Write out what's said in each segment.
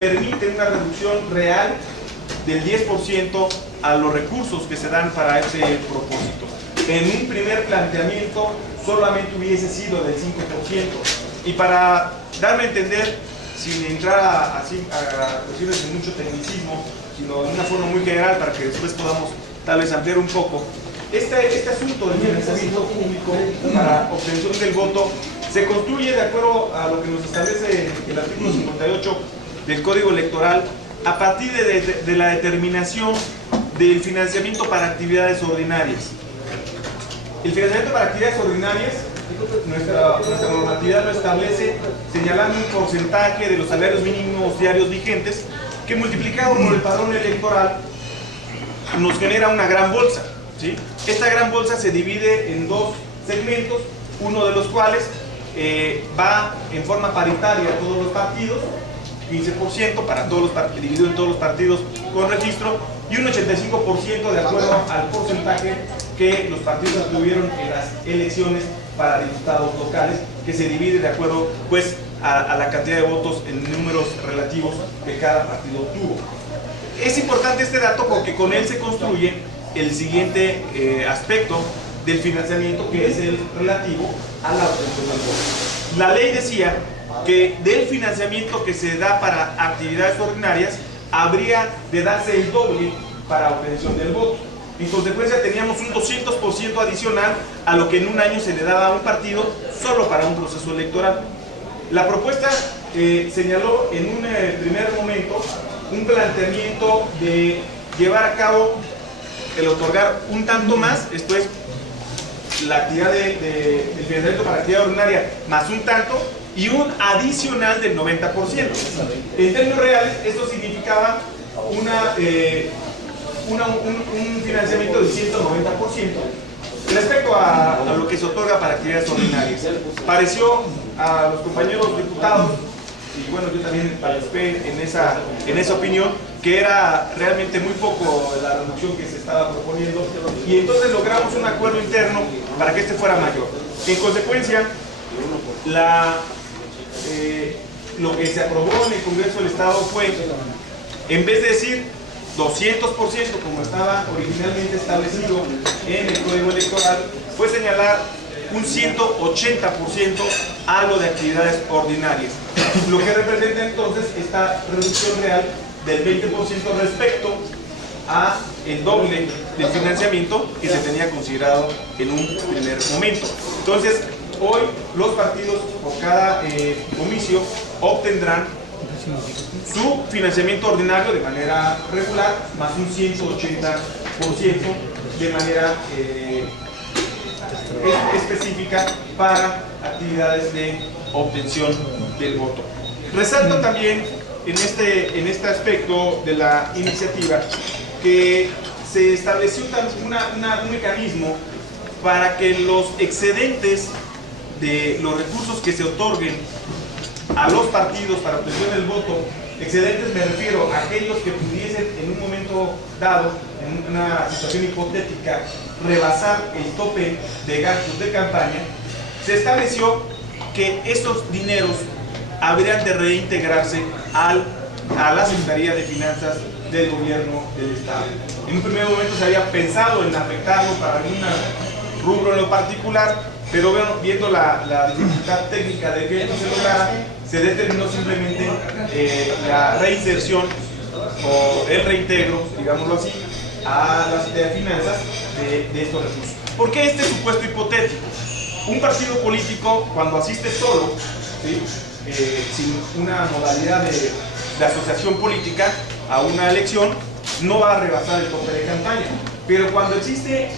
permite una reducción real del 10% a los recursos que se dan para ese propósito. En un primer planteamiento solamente hubiese sido del 5%. Y para darme a entender, sin entrar a cuestiones de mucho tecnicismo, sino de una forma muy general para que después podamos tal vez ampliar un poco, este asunto del financiamiento público para obtención del voto se construye de acuerdo a lo que nos establece el artículo 58 del Código Electoral a partir de la determinación del financiamiento para actividades ordinarias. El financiamiento para actividades ordinarias, nuestra normatividad lo establece señalando un porcentaje de los salarios mínimos diarios vigentes que multiplicado por el padrón electoral nos genera una gran bolsa, ¿sí? Esta gran bolsa se divide en dos segmentos, uno de los cuales va en forma paritaria a todos los partidos, 15% para todos los partidos, dividido en todos los partidos con registro, y un 85% de acuerdo al porcentaje que los partidos tuvieron en las elecciones para diputados locales, que se divide de acuerdo pues a la cantidad de votos en números relativos que cada partido tuvo. Es importante este dato porque con él se construye el siguiente aspecto del financiamiento, que es el relativo a la obtención del voto. La ley decía que del financiamiento que se da para actividades ordinarias habría de darse el doble para obtención del voto. En consecuencia teníamos un 200% adicional a lo que en un año se le daba a un partido solo para un proceso electoral. La propuesta señaló en un primer momento un planteamiento de llevar a cabo el otorgar un tanto más, esto es la actividad del financiamiento para actividad ordinaria más un tanto, y un adicional del 90%. En términos reales, esto significaba un financiamiento del 190%. Respecto a lo que se otorga para actividades ordinarias, pareció a los compañeros diputados, y bueno, yo también participé en esa opinión, que era realmente muy poco la reducción que se estaba proponiendo, y entonces logramos un acuerdo interno para que este fuera mayor. En consecuencia, lo que se aprobó en el Congreso del Estado fue, en vez de decir 200% como estaba originalmente establecido en el Código Electoral, fue señalar un 180% a lo de actividades ordinarias, lo que representa entonces esta reducción real del 20% respecto a el doble del financiamiento que se tenía considerado en un primer momento. Entonces, hoy los partidos por cada comicio obtendrán su financiamiento ordinario de manera regular más un 180% de manera específica para actividades de obtención del voto. Resalto también en este aspecto de la iniciativa que se estableció un mecanismo para que los excedentes de los recursos que se otorguen a los partidos para obtención del voto, excedentes me refiero a aquellos que pudiesen en un momento dado, en una situación hipotética, rebasar el tope de gastos de campaña, se estableció que estos dineros habrían de reintegrarse a la Secretaría de Finanzas del Gobierno del Estado. En un primer momento se había pensado en afectarlo para algún rubro en lo particular, pero viendo la dificultad técnica de que esto se lograra, se determinó simplemente la reinserción o el reintegro, digámoslo así, a la Secretaría de Finanzas de estos recursos. ¿Por qué este supuesto hipotético? Un partido político, cuando asiste solo, ¿sí? Sin una modalidad de asociación política a una elección, no va a rebasar el tope de campaña. Pero cuando asiste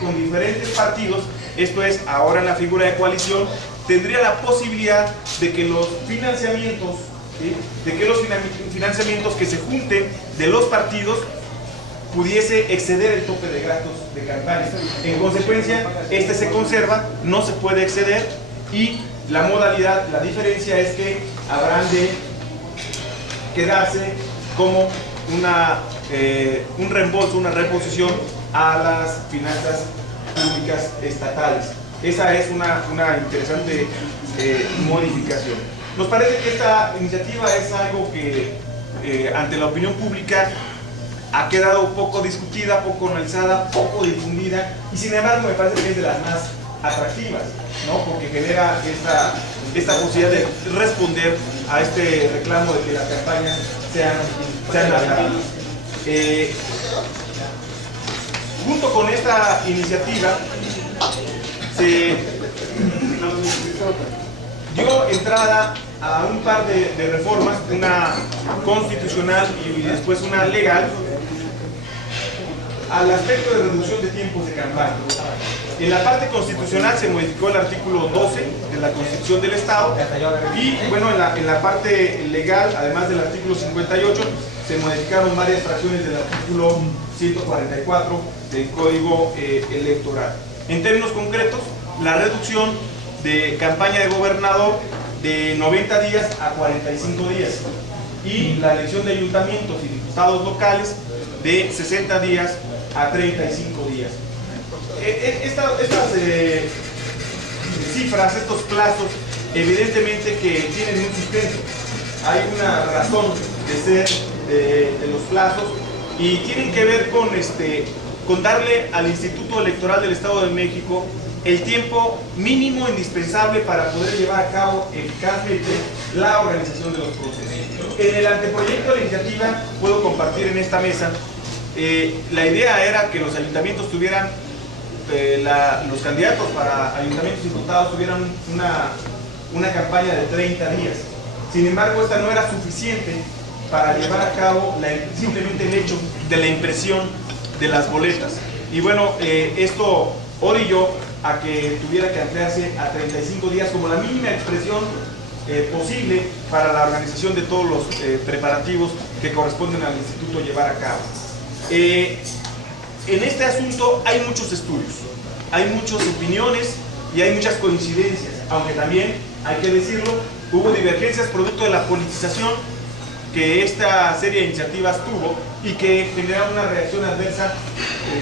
con diferentes partidos, esto es ahora en la figura de coalición, tendría la posibilidad de que los financiamientos, ¿sí? Financiamientos que se junten de los partidos pudiese exceder el tope de gastos de campaña. En consecuencia, este se conserva, no se puede exceder, y la modalidad, la diferencia es que habrán de quedarse como un reembolso, una reposición a las finanzas públicas estatales. Esa es una interesante modificación. Nos parece que esta iniciativa es algo que ante la opinión pública ha quedado poco discutida, poco analizada, poco difundida, y sin embargo me parece que es de las más atractivas, ¿no? Porque genera esta posibilidad de responder a este reclamo de que las campañas sean alargadas. Junto con esta iniciativa se dio entrada a un par de reformas, una constitucional y después una legal, al aspecto de reducción de tiempos de campaña. En la parte constitucional se modificó el artículo 12 de la Constitución del Estado y bueno, en la parte legal, además del artículo 58, se modificaron varias fracciones del artículo 144 del Código Electoral. En términos concretos, la reducción de campaña de gobernador de 90 días a 45 días y la elección de ayuntamientos y diputados locales de 60 días a 35 días. Estas cifras, estos plazos, evidentemente que tienen un sustento. Hay una razón de ser de los plazos y tienen que ver con darle al Instituto Electoral del Estado de México el tiempo mínimo indispensable para poder llevar a cabo eficazmente la organización de los procesos. En el anteproyecto de la iniciativa puedo compartir en esta mesa, la idea era que los ayuntamientos tuvieran, los candidatos para ayuntamientos y diputados tuvieran una campaña de 30 días. Sin embargo, esta no era suficiente para llevar a cabo simplemente el hecho de la impresión de las boletas. Y bueno, esto orilló a que tuviera que ampliarse a 35 días como la mínima expresión posible para la organización de todos los preparativos que corresponden al instituto llevar a cabo. En este asunto hay muchos estudios, hay muchas opiniones y hay muchas coincidencias, aunque también, hay que decirlo, hubo divergencias producto de la politización que esta serie de iniciativas tuvo y que generaron una reacción adversa,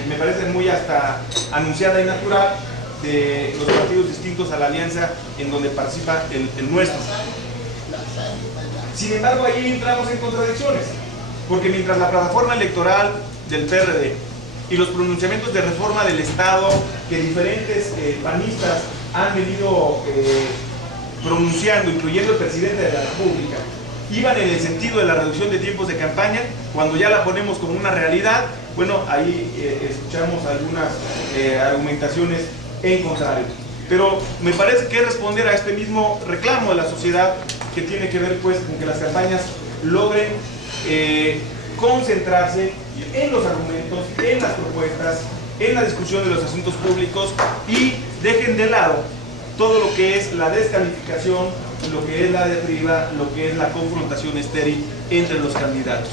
me parece muy hasta anunciada y natural, de los partidos distintos a la alianza en donde participa el nuestro. Sin embargo, ahí entramos en contradicciones, porque mientras la plataforma electoral del PRD y los pronunciamientos de reforma del Estado que diferentes panistas han venido pronunciando, incluyendo el presidente de la República, iban en el sentido de la reducción de tiempos de campaña, cuando ya la ponemos como una realidad, bueno, ahí escuchamos algunas argumentaciones en contrario. Pero me parece que es responder a este mismo reclamo de la sociedad que tiene que ver pues con que las campañas logren concentrarse en los argumentos, en las propuestas, en la discusión de los asuntos públicos y dejen de lado todo lo que es la descalificación, lo que es la diatriba, lo que es la confrontación estéril entre los candidatos.